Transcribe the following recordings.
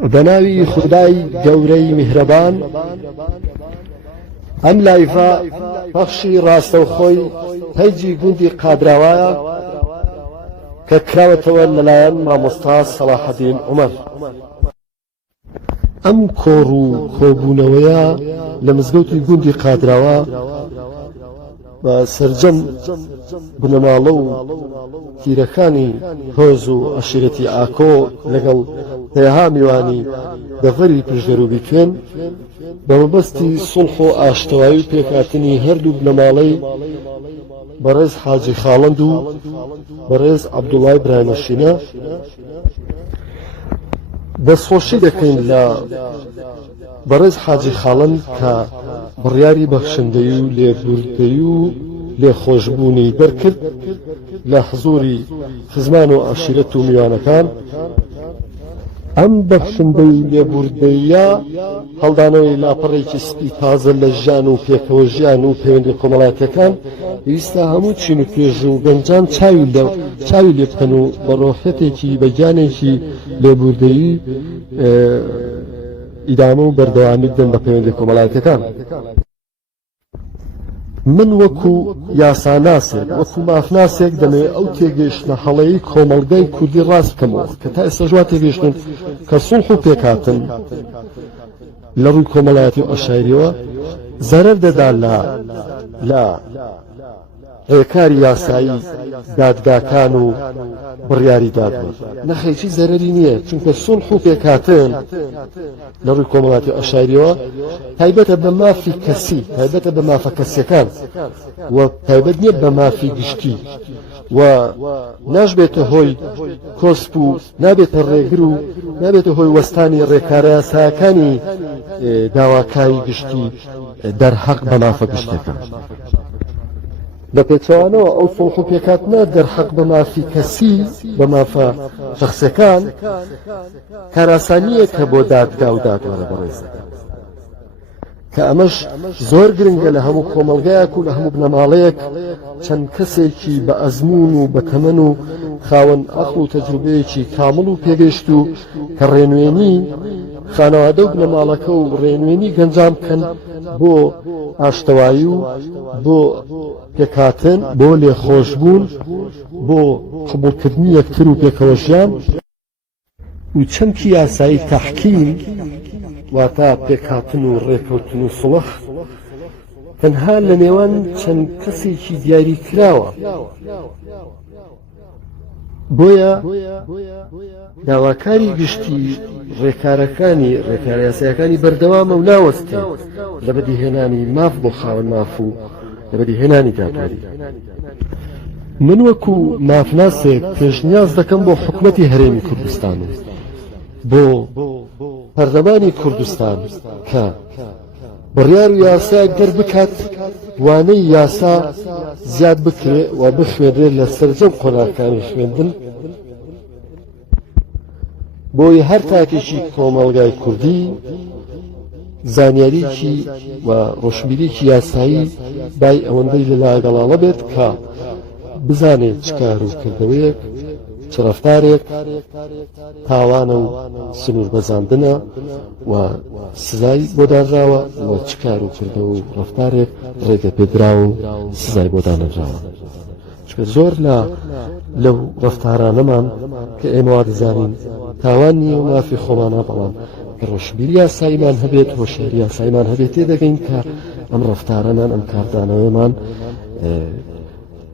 بناوي خداي گەورەی میهرەبان ئەم لایڤە بەخشی ڕاستەوخۆی پەیجی گوندی قادراوایە کە کراوەتەوە لەلایەن مامۆستا سەلاحەدین عومەر. ئەم کۆڕ و کۆبوونەوەیە لە مزگەوتی گوندی قادراوە بە سەرجەم بنەماڵە و تیرەکانی هۆز و عەشیرەتی ئاکۆ لەگەڵ هەیەها میوانی دەڤەری پشدەروبی کوێن بە مەبەستی سوڵح و ئاشتەوایی و پێکهاتنی هەردوو بنەماڵەی بەڕێز حاجی خاڵەند و بەڕێز عەبدوڵای برایمەشینە دەستخۆشی دەکەین لە بەڕێز حاجی خاڵەند کە بڕیاری بەخشندەی و لێبوردەی و لێخۆشبوونی دەرکرد لە حزوری خزمان و عەشیرەت و میوانەکان. ئەم بەخشندەی لێبوردەیە هەڵدانەوەی لاپەڕێکی سپی تازە لە ژیان و پێکەوە ژیان و پەیوەندی کۆمەڵایەتەکان ویستە هەموو چین و توێژ و گەنجان چاوی لێ بکەن و بە ڕۆحەتێکی بەگیانێکی لێبوردەیی ئیدامە و بەردەوامی بدەن بە پەیوەندی کۆمەڵایەتەکان. من وەکو یاساناسێک وەکو مافناسێک دەمێ ئەو تێگەیشتنە هەڵەیەی کۆمەڵگەی کوردی ڕاست بکەمەوە کە تا ئێستا ژوا تێگەیشتن کە سوڵح و پێکهاتن لە ڕووی کۆمەڵایەتی و عەشایریەوە زەرەر دەدا لە ڕێکاری یاسایی دادگاکان و بڕیاری دادوەر. نەخێکی زەرەری نییە چونکە سوڵح و پێکهاتن لە ڕووی کۆمەڵایەتی و عەشایریەوە تایبەتە بە مافی کەسی تایبەتە بە مافە کەسیەکان و تایبەت نییە بە مافی گشتی و ناشبێتە هۆی کۆسپ و نابێتە ڕێگر و نابێتە هۆی وەستانی ڕێکارە یاساکانی داواکاری گشتی دەرحەق بە مافە گشتەکان. بە پێچەوانەوە ئەو سوڵح و پێکهاتنە دەرحەق بە مافی کەسی بە مافە شەخسەکان کاراسانیە کە بۆ دادگا و دادوەرە بەڕێزەکان کە ئەمەش زۆر گرنگە لە هەموو کۆمەڵگەیەک و لە هەموو بنەماڵەیەک چەند کەسێکی بە ئەزمون و بە تەمەن و خاوەن ئەخڵ و تەجروبەیەکی کامڵ و پێگەیشت و کە ڕێنوێنی خانەوادە و بنەماڵەکە و ڕێنوێنی گەنجام بکەن بۆ ئاشتەوایی و بۆ پێکهاتن بۆ لێخۆشبوون بۆ قبوڵکردنی یەکتر و پێکەوە ژیان و چەمکی یاسایی تەحکیم واتە پێکهاتن و ڕێکەوتن و سوڵح تەنها لە نێوان چەند کەسێکی دیاری کراوە. بۆیە داواکاری گشتی ڕێکارەکانی ڕێکارە یاساییەکانی بەردەوامە و ناوەستێت لە بەدیهێنانی ماف بۆ خاوەن ماف و لە بەدیهێنانی دادوەری. من وەکو مافناسێک پێشنیاز دەکەم بۆ حکومەتی هەرێمی کوردستان و بۆ پەرلەمانی کوردستان کە بڕیار و یاسایەک دەربکات وانەی یاسا زیاد بکرێ و بخوێنرێت لە سەرجەم قۆناغەکانی خوێندن بۆی هەر تاکێکی کۆمەڵگای کوردی زانیاریکی و ڕۆشنبیریکی یاسایی بای ئەوەندەی لەلایەگەڵاڵە بێت کە بزانێت چ کار و کردەوەیەک چ ڕەفتارێک تاوانە و سنوور بەزاندنە و سزای بۆ دانراوە و چ کار و کردەوە و ڕەفتارێک ڕێگە پێدراوە و سزای بۆ دانراوە. چونکە زۆر لەو ڕەفتارانەمان کە ئێمە وا دەزانین تاوان نییە و مافی خۆمانە بەڵام کە ڕۆشنبیری یاساییمان هەبێت هۆشیاری یاساییمان هەبێت تێدەگەین کە ئەم ڕەفتارانان ئەم کاردانەوەیمان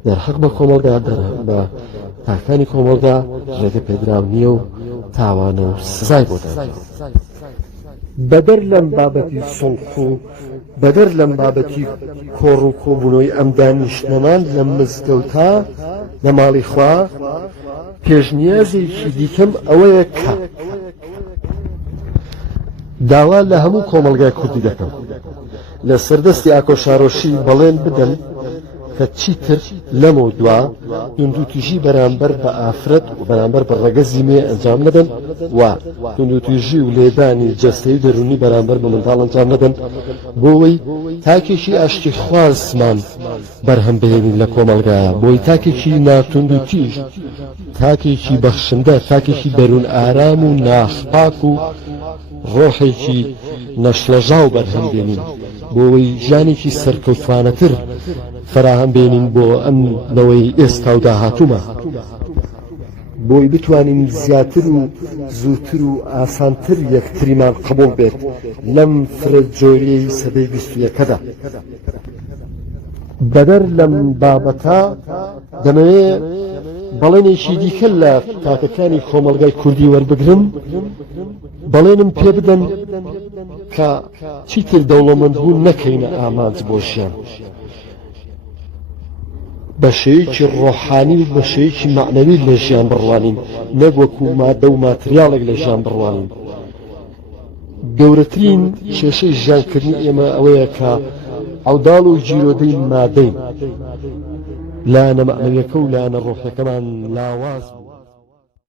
دەرحەق بە کۆمەڵگا بە تاکانی کۆمەڵگا ڕێگە پێدراو نییە و تاوانە و سزای بۆ دانراوە. بەدەر لەم بابەتی سوڵح و بەدەر لەم بابەتی کۆڕ و کۆبوونەوەی ئەم دانیشتنەمان لە مزگەوتا لە ماڵی خوا پێشنیازێکی دیکەم ئەوەیە کە داوا لە هەموو کۆمەڵگای کوردی دەکەم لە سەردەستی ئاکۆ شارۆشی بەڵێن بدەن کە چیتر لەمە دوا دوندوتیژی بەرامبەر بە ئافرەت و بەرامبەر بە ڕەگەزی مێ ئەنجام نەدەن و دوندوتیژی و لێدانی جەستەی دەرونی بەرامبەر بە منداڵ ئەنجام نەدەن بۆەوەی تاکێکی ئاشتی خوازمان بەرهەم بهێنین لە کۆمەڵگایە بۆی تاکێکی ناتوندوتیژ تاکێکی بەخشندە تاکێکی بەرون ئارام و ناخپاک و ڕۆحێکی نەشلەژاو بەرهەم بێنین بۆەوەی ژیانێکی سەرکەوتوانەتر فراهەم بێنین بۆ ئەم لەوەی ئێستا و داهاتوومە بۆی بتوانین زیاتر و زووتر و ئاسانتر یەکتریمان قبول بێت لەم فرەجۆریەی سەدەی 21دا بەدەر لەم بابەتە دەمەوێت بەڵێنێکی دیکە لە تاکەکانی کۆمەڵگای کوردی وەربگرم بەڵێنم پێ بدەن کە چیتر دەوڵەمەندبوون نەکەینە ئامانج بۆ ژیان بە شێوەیەکی ڕۆحانی و بە شێوەیەکی مەعنەوی لە ژیان بڕوانین نەک وەکو مادە و ماتریاڵێک لە ژیان بڕوانین گەورەترین کێشەی ژیانکردنی ئێمە ئەوەیە کە عەوداڵ و جیرۆدەی مادەین لایەنە مەعنەویەکە و لایەنە ڕۆحیەکەمان لاواز بوو